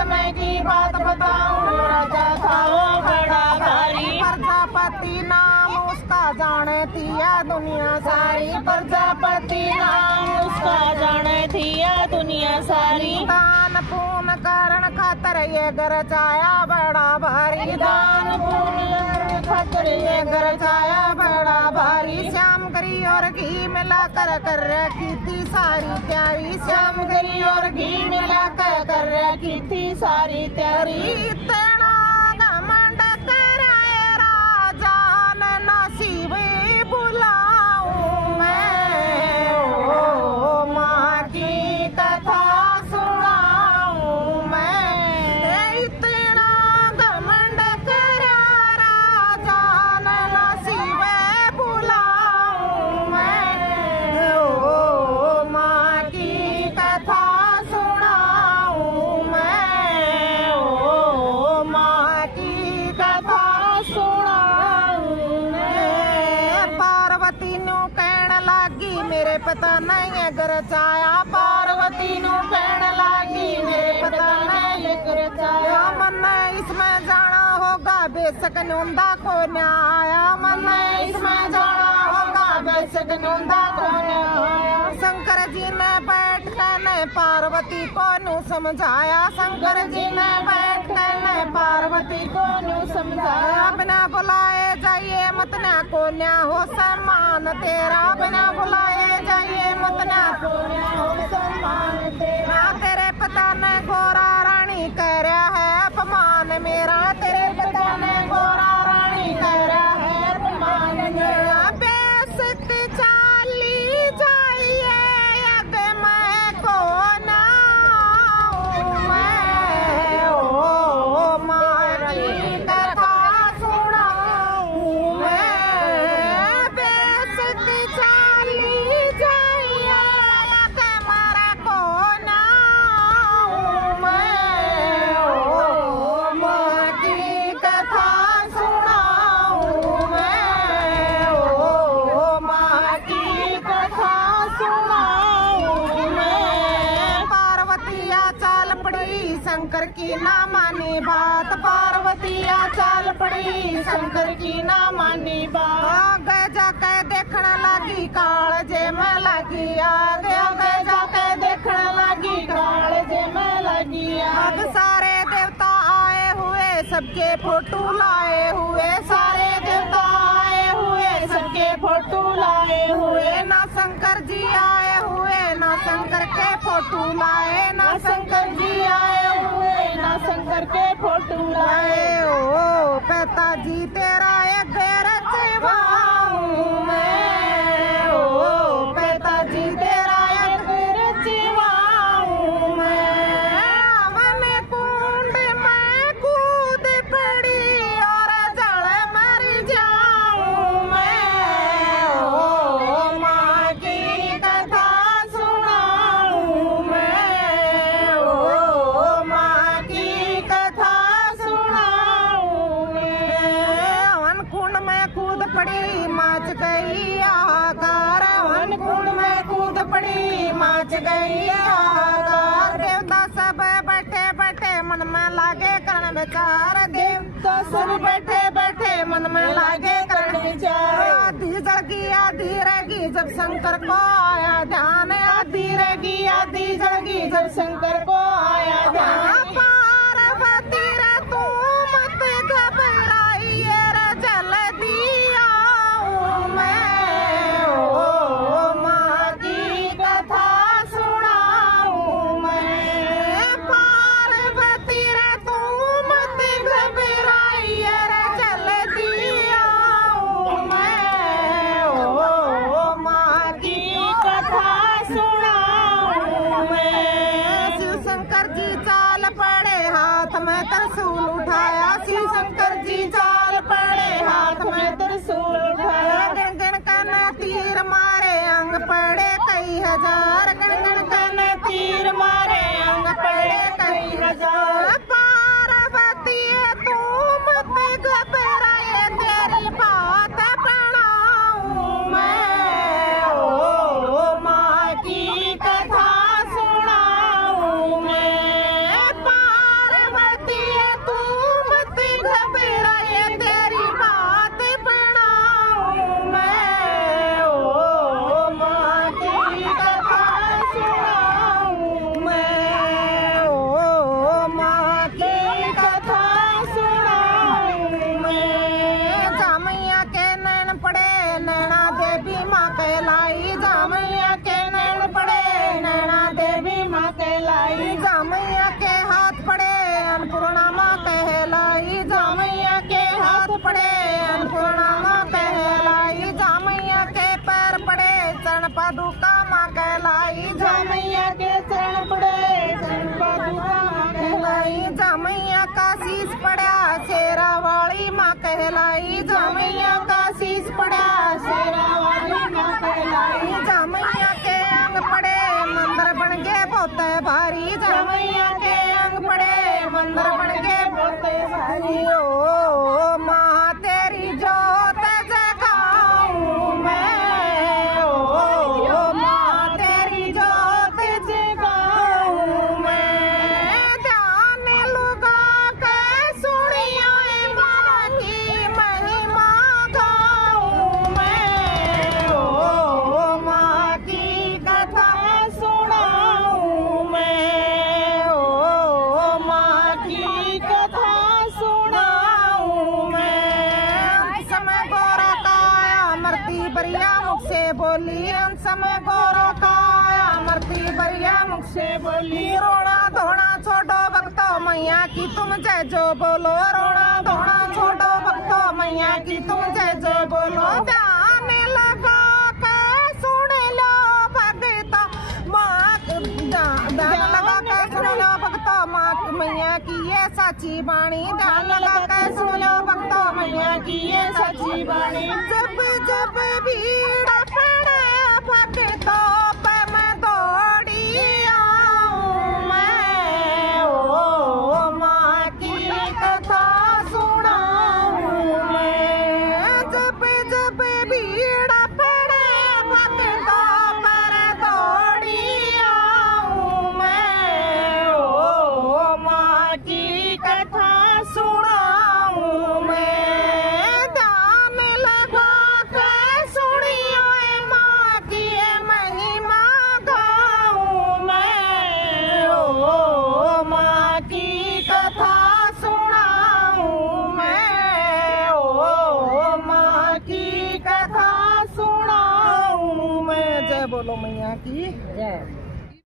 समय की बात बताऊं, राजा था वो बड़ा भारी। प्रजापति नाम उसका जाने थी या दुनिया सारी, प्रजापति नाम उसका जाने थी या दुनिया सारी। दान पुण्य करण खातर ये घर चाया बड़ा भारी, दान पुण्य खातर ये घर चाया बड़ा भारी। श्याम गरी और घी मिलाकर कर रखी थी सारी तैयारी, श्याम गरी और घी मिलाकर कर रखी थी सारी तैयारी। इतना घमंड कराए राजा ने नसीब बुलाऊं मैं, ओ माँ की कथा सुनाऊं मैं। इतना घमंड करा राजा ने नसीब बुलाऊं मैं, ओ माँ की कथा सुनाऊं मैं, ओ माँ की कथा सुनाऊं मैं। पार्वती नु कहने लागी मेरे पता नहीं है घर चाया, पार्वती नु कहने लागी मेरे पता नहीं घर चाया। मन इसमें जाना होगा बेशक नूंदा को न्याया, मन इसमें जाना होगा बेशक नूंदा को न्याया। शंकर जी ने बैठ कर पार्वती को नु समझाया, शंकर जी ने बैठ कर पार्वती को नु समझाया। बिना बुलाए जाइए मत ना को न्या हो सम्मान तेरा, बिना बुलाए जाइए मत ना को न्या हो सम्मान तेरा। तेरे पता ने गोरा रानी कह रहा है अपमान मेरा, तेरे पता ने गोरा रानी कह रहा है अपमान मेरा। बेशक चाली जाइए यग मैं को ना मैं, ओ माँ की कथा सुनाऊं मैं। बेशक चाली जाइए यग मरा को ना मैं, ओ माँ की कथा सुनाऊं मैं, ओ माँ की कथा सुनाऊं मैं। पार्वतिया चाल पड़ी शंकर की ना मानी बात, पार्वतिया चाल पड़ी शंकर की ना मानी बात। आगे जाके देखने लगी काल जे में लगी आग, आगे जाके देखने लगी काल जे में लगी आग। सारे देवता आए हुए सबके फोटो लाए हुए, सारे देवता आए हुए सबके फोटो लाए हुए। ना शंकर जी आए हुए ना शंकर के फोटो लाए, ना शंकर जी आए हुए ना शंकर के फोटो लाए। ओ पिताजी तेरा एक रचवाऊं मैं, ओ पिताजी तेरा एक रचवाऊं मैं। वन कुंड में कूद पड़ी और जल मर जाऊं मैं, ओ माँ की कथा सुनाऊं मैं, ओ माँ की कथा सुनाऊं मैं। वन कुंड में कूद पड़ी माच गई आकार, वन कुंड में कूद पड़ी माच गई आकार। देवता सब बैठे बैठे मन में लागे करण विचार, देवता सब बैठे बैठे मन में लागे करण विचार। आधी जड़गी आधी रहेगी जब शंकर को आया ध्यान, आधी रहेगी आधी जड़गी जब शंकर को आया ध्यान। पार्वती रे तू मत घबराइए रे जल्दी आऊं मैं, ओ माँ की कथा सुनाऊं मैं। पार्वती रे तू मत घबराइए रे जल्दी आऊं मैं, ओ माँ की कथा सुनाऊं मैं। शिव शंकर जी चाल पड़े हाथ में त्रिशूल उठाया, शिव शंकर जी चाल पड़े हाथ में त्रिशूल उठाया। गण गण कन तीर मारे अंग पड़े कई हजार, गण गण कन तीर मारे अंग पड़े कई हजार। पार्वती तू मत घबराए तेरी बात प्रणाऊं मैं, ओ माँ की कथा सुनाऊं मैं। पार्वती से बोली अंश में गौरव का मरती बरिया मुख से बोली रोना धोना छोड़ो भक्तो मैया की तुम जय जो बोलो रोना धोना छोड़ो भक्तो मैया की तुम जय जो बोलो ध्यान लगा के सुन लो भगता माँ ध्यान लगा के सुन लो भक्तो माँ मैया की ये सच्ची बाणी ध्यान लगा के सुन लो भक्तो मैया की ये सच्ची बाणी जब जब भीड़ पड़े भक्तों पे मैं दौड़ी आऊं मैं ओ माँ की कथा सुनाऊं मैं जब जब भीड़ पड़े भक्तों पर दौड़ी आऊं मैं ओ माँ की कथा सुनाऊं मैं ध्यान लगा के सुनियो माँ की महिमा गाऊं मैं ओ माँ की कथा सुनाऊं मैं ओ माँ की कथा सुनाऊं मैं जय बोलो मैया की जय।